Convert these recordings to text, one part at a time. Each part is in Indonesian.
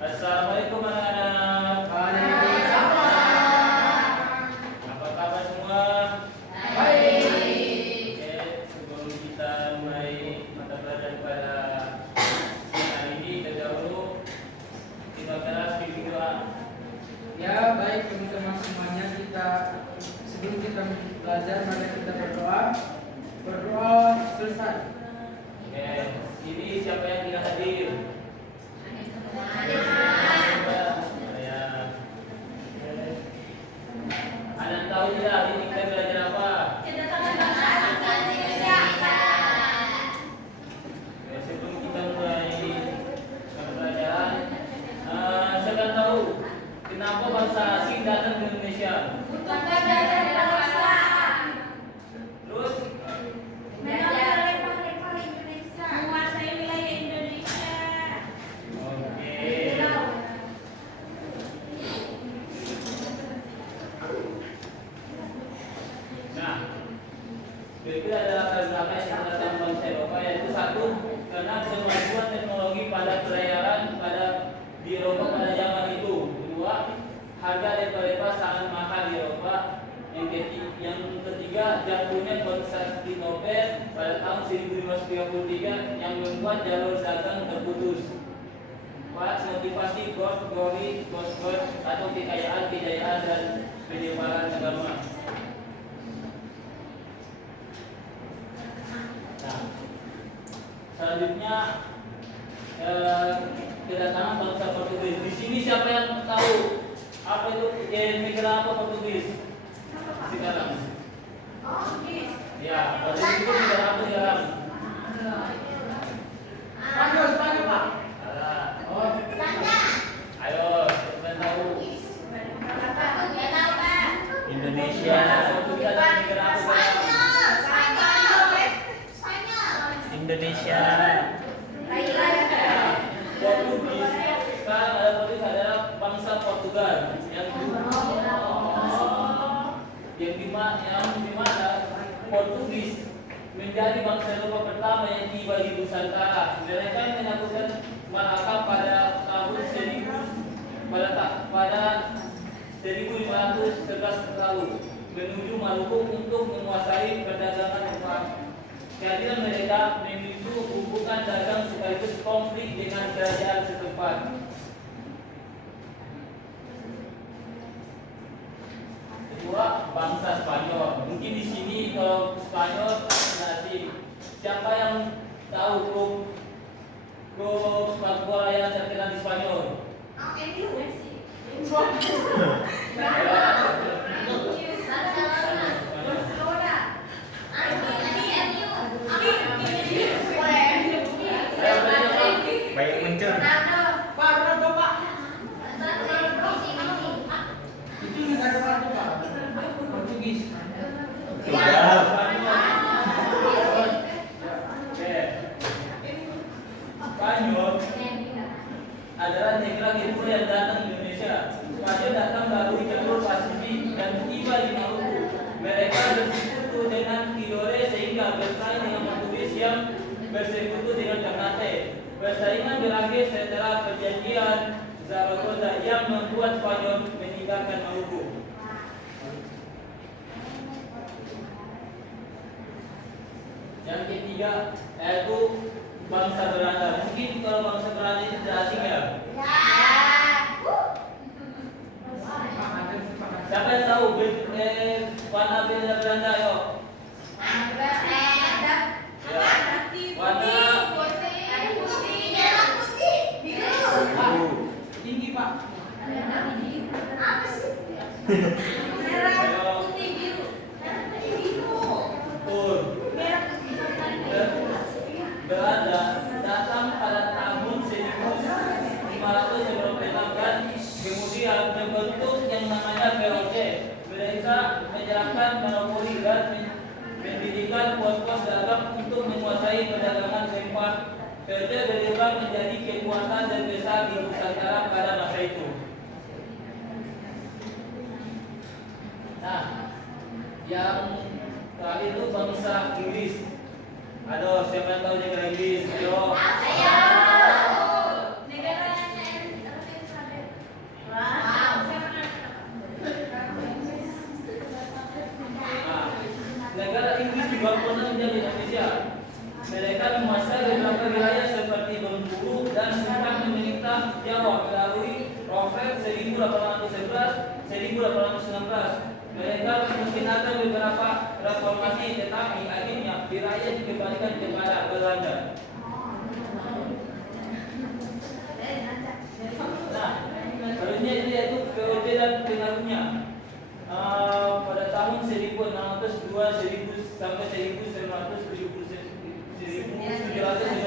Assalamualaikum anak-anak. Apa kabar semua? Baik. Oke, sebelum kita mulai mata pelajaran pada siang hari ini, terdahulu kita kelas bimbing doa. Ya, baik teman-teman semuanya, sebelum kita belajar mari kita berdoa. Berdoa selesai. Oke, ini siapa yang tidak hadir? Ya. Anak tahu tidak hari ini kita belajar apa? Oke, sebelum kita mulai pembelajaran, saya akan tahu kenapa bangsa asing datang ke Indonesia. Terus oke. Nah, berikut adalah latar belakang yang datang bangsa Eropa, yaitu satu, karena kemajuan teknologi pada pelayaran di Eropa pada zaman itu. Kedua, harga lepa-lepa sangat mahal di Eropa. Yang ketiga, jatuhnya Konstantinopel pada tahun 1533 yang membuat jalur dagang terputus. Empat, motivasi God, glory, gospel atau kejayaan dan penyebaran agama. Nah, selanjutnya kedatangan bangsa Portugis. Di sini siapa yang tahu apa itu negara apa Portugis? Sekarang. Ya, Portugis itu negara apa sekarang? Spanyol, Pak. Salah. Oh, Ayo, siapa yang tahu? Indonesia. Portugis adalah negara apa sekarang? Indonesia. Portugis. Sekarang ada Portugis adalah bangsa Portugal yang di mana Portugis menjadi bangsa Eropa pertama yang tiba di Nusantara. Mereka yang menyatukan Malaka pada tahun 1511 lalu menuju Maluku untuk menguasai perdagangan Eropa. Kehadiran mereka memicu hubungan dagang sekaligus konflik dengan kerajaan setempat. Kedua, bangsa Spanyol. Mungkin di sini kalau Spanyol nanti siapa yang tahu klub sepak bola yang terkenal di Spanyol? Banyak muncul. Pak, berapa, Pak? Itu negara apa, Pak? Portugis. Sudah. Spanyol adalah negara kedua yang datang ke Indonesia. Spanyol datang melalui jalur Pasifik dan tiba di Maluku. Mereka bersekutu dengan Tidore sehingga bersaing dengan Portugis yang bersekutu dengan Ternate. Persaingan berakhir setelah perjanjian Zaragoza yang membuat Spanyol meninggalkan Maluku. Yang ketiga yaitu bangsa Belanda. Mungkin kalau bangsa Belanda itu tidak asing ya. Siapa yang tahu warna bendera Belanda? Ayo. Warna Tinggi, Pak. Belanda datang pada tahun 1500 sebelum penangkan, kemudian membentuk yang namanya VOC. Mereka menyerahkan monopoli dan mendirikan pos-pos dagang untuk menguasai perdagangan rempah. VOC berkembang menjadi kekuatan dan besar di Nusantara pada masa itu. Nah, yang terakhir itu bangsa Inggris. Aduh, siapa yang tahu negara Inggris? Ayo. Negara yang Belanda. Nah, harusnya itu yaitu VOC dan pengaruhnya. Pada tahun 1602 sampai 1799.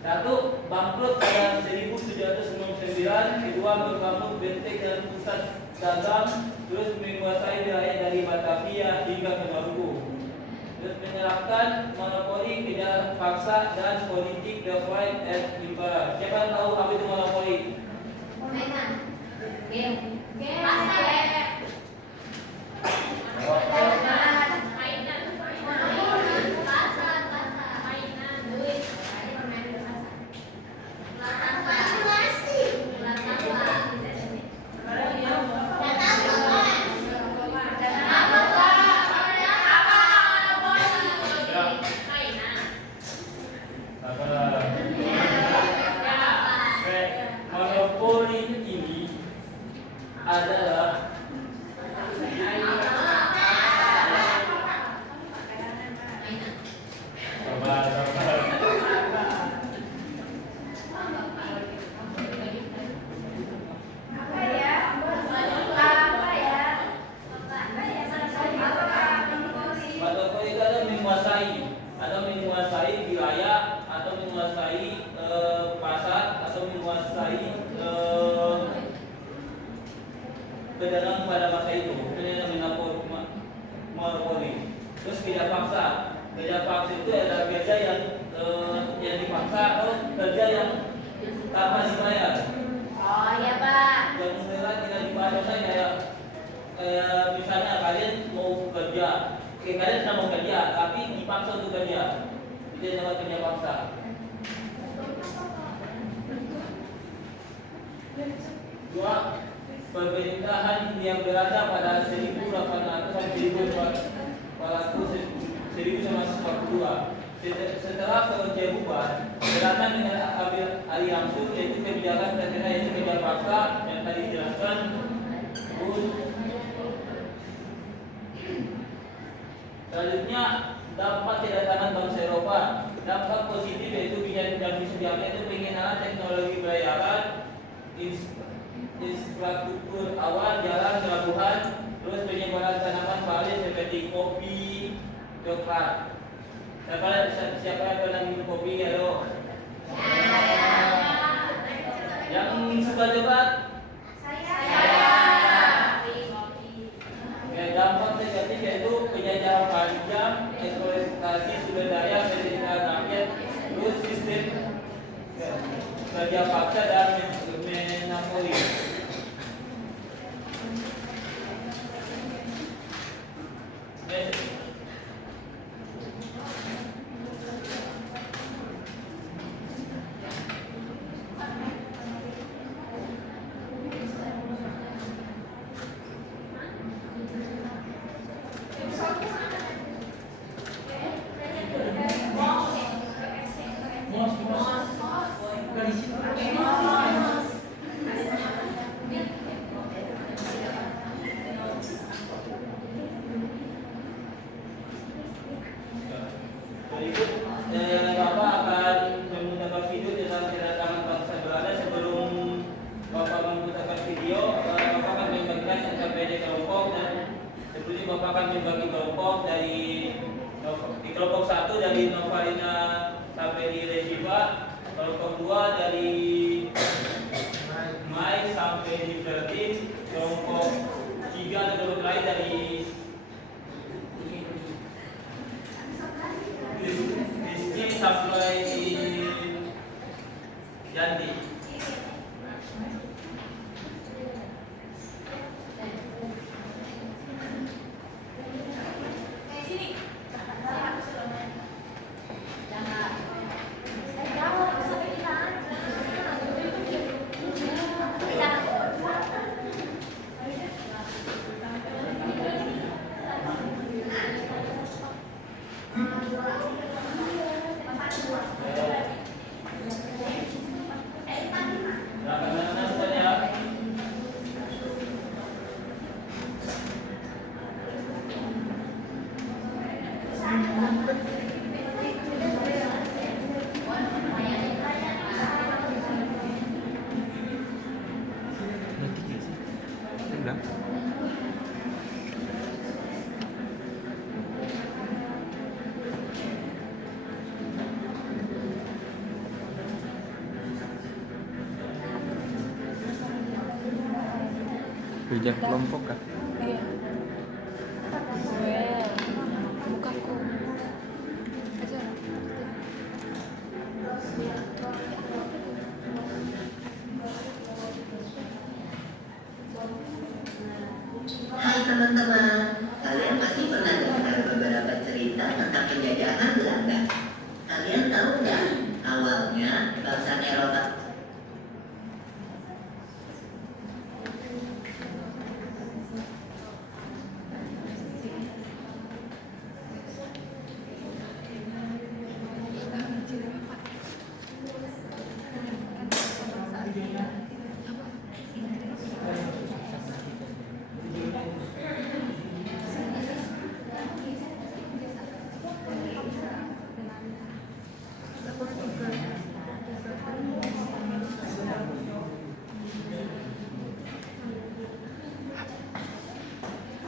Satu, bangkrut pada 1799. Kedua, membangun benteng dan pusat dagang, terus menguasai wilayah dari Batavia hingga ke Maluku. Terus menerapkan monopoli, kejar paksa, dan politik divide and impera. Siapa yang tahu apa itu monopoli? Monopoli ini adalah monopoli itu ada menguasai wilayah atau menguasai pasar atau menguasai pedagang pada masa itu. Itu yang namanya monopoli. Terus kerja paksa. Kerja paksa itu adalah kerja yang dipaksa atau kerja yang tanpa dibayar. Oh iya Pak. Yang sebenarnya tidak dibayar kayak misalnya kalian mau kerja, kalian sudah mau kerja tapi dipaksa untuk kerja. Itu namanya kerja paksa. Dua, pemerintahan yang berada pada 1800 sampai 1942. Setelah VOC bubar, beratan dengan alih langsung yaitu kebijakan terkena yaitu kerja paksa yang tadi dijelaskan. Selanjutnya, dampak kedatangan bangsa Eropa. Dampak positif yaitu yang bisa diambil itu pengenalan teknologi pelayaran, infrastruktur awal, jalan, pelabuhan, terus penyebaran tanaman padi seperti kopi, coklat. Siapa yang pernah minum kopi? Ayo. Yang suka coklat? Dampak negatif yaitu penjajahan panjang, eksploitasi sumber daya, pendidikan rakyat, terus sistem kerja paksa dan monopoli. Berikut Bapak akan menggunakan video tentang kedatangan bangsa Belanda. Sebelum Bapak menggunakan video, Bapak akan membagikan sampai di kelompok dan sebelumnya Bapak akan membagi kelompok di kelompok 1 dari Novalina sampai di Resiva, kelompok 2 dari Kerja kelompok kah? Iya. Well, bukaku. Aja lah. Hai teman-teman, kalian pasti pernah dengar beberapa cerita tentang penjajahan Belanda. Kalian tahu nggak awalnya bangsa Eropa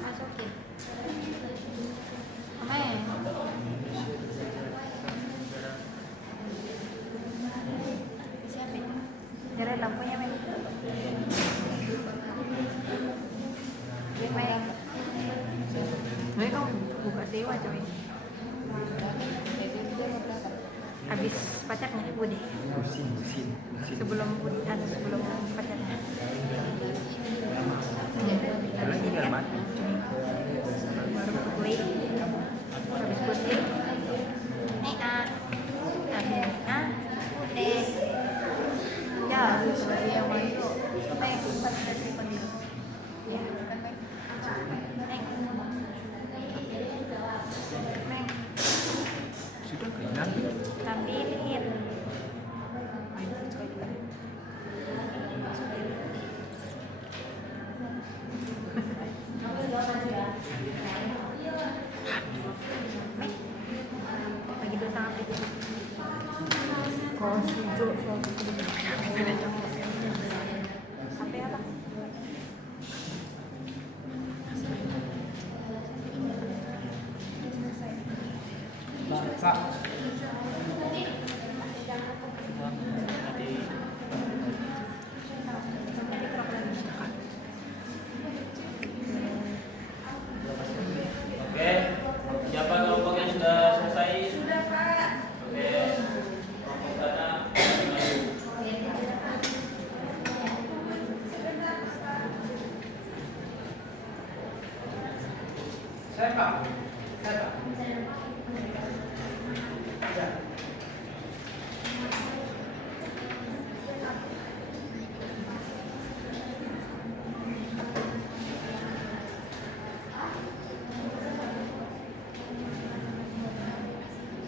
Masukin. Amin. Siapa itu? Nyalain lampunya, men. Main. Gue kamu buka sewa, coy. Habis pacarnya, Budi. Busin. Sebelum pacarnya. Kalian tinggal mati. Wait. Habis putih. Udah. Ya, sebagai yang masuk. Sampai empat dari kondisi. Ya, kan baik. Neng. Sudah kenyang. Ambilin. Lagi dulu tangan itu. HP apa? Bangsa. Oke, siapa kelompok yang sudah selesai? Sudah, Pak. Oke, kelompok sana maju. Saya Pak. Ya.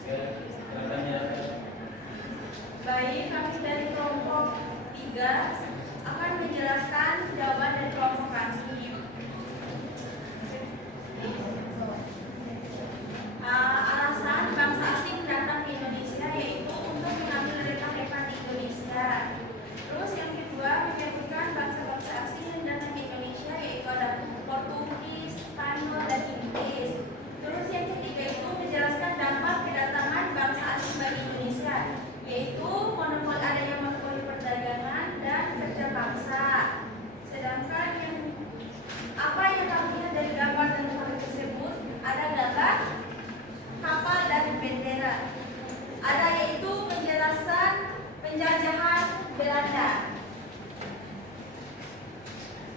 Oke, silakan ya. Baik, kami dari kelompok 3 akan menjelaskan jawaban dari kelompok kami. Alasan bangsa asing datang ke Indonesia yaitu untuk mengambil reka-reka di Indonesia. Terus yang kedua menyebutkan bangsa-bangsa asing yang datang ke Indonesia yaitu ada Portugis, Spanyol, dan Inggris. Terus yang ketiga itu menjelaskan dampak kedatangan bangsa asing bagi Indonesia, yaitu adanya monopoli perdagangan dan kerja paksa. Sedangkan apa yang kami lihat dari gambar dan foto tersebut, ada gambar kapal dan bendera. Ada yaitu penjelasan penjajahan Belanda.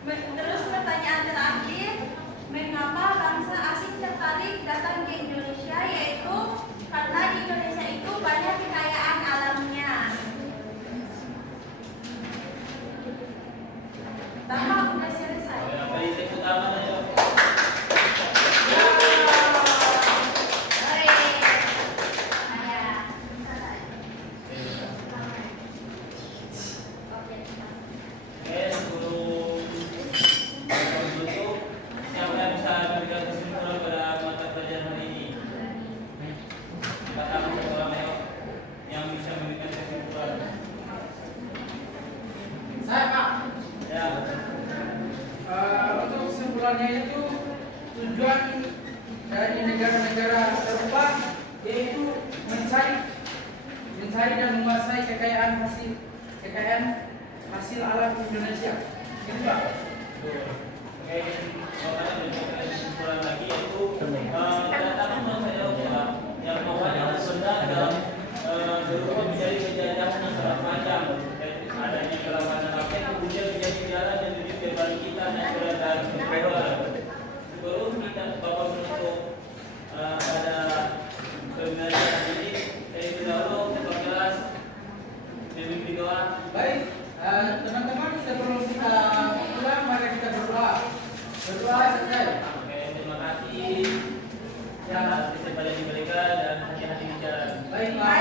Terus pertanyaan terakhir, mengapa bangsa asing tertarik datang ke Indonesia, yaitu karena di Indonesia itu banyak kekayaan alamnya. Bapak udah selesai. Yang paling utama ayo. Oke, sebelum tutup, siapa yang bisa memberikan kesimpulan pada mata pelajaran hari ini? Katakan satu orang ayo yang bisa memberikan kesimpulan. Saya Pak. Ya, Untuk kesimpulannya itu tujuan dari negara-negara Eropa yaitu mencari dan menguasai kekayaan hasil alam Indonesia. Gitu Pak. Oke, makanya menjadi kesimpulan lagi yaitu kedatangan bangsa Eropa yang membawa benda dalam berupa menjadi penjajahan yang sangat panjang dan adanya keramahan rakyat kemudian menjadi jalan yang lebih berbagi kita dan keberadaan mereka. Sebelum kita bapak menutup pada pembelajaran ini, saya dahulu kelas memimpin doa. Baik, teman-teman sebelum kita pulang, mari kita berdoa. Berdoa selesai. Oke, terima kasih. Ya, kesempatan yang diberikan dan hati-hati di jalan. Baiklah.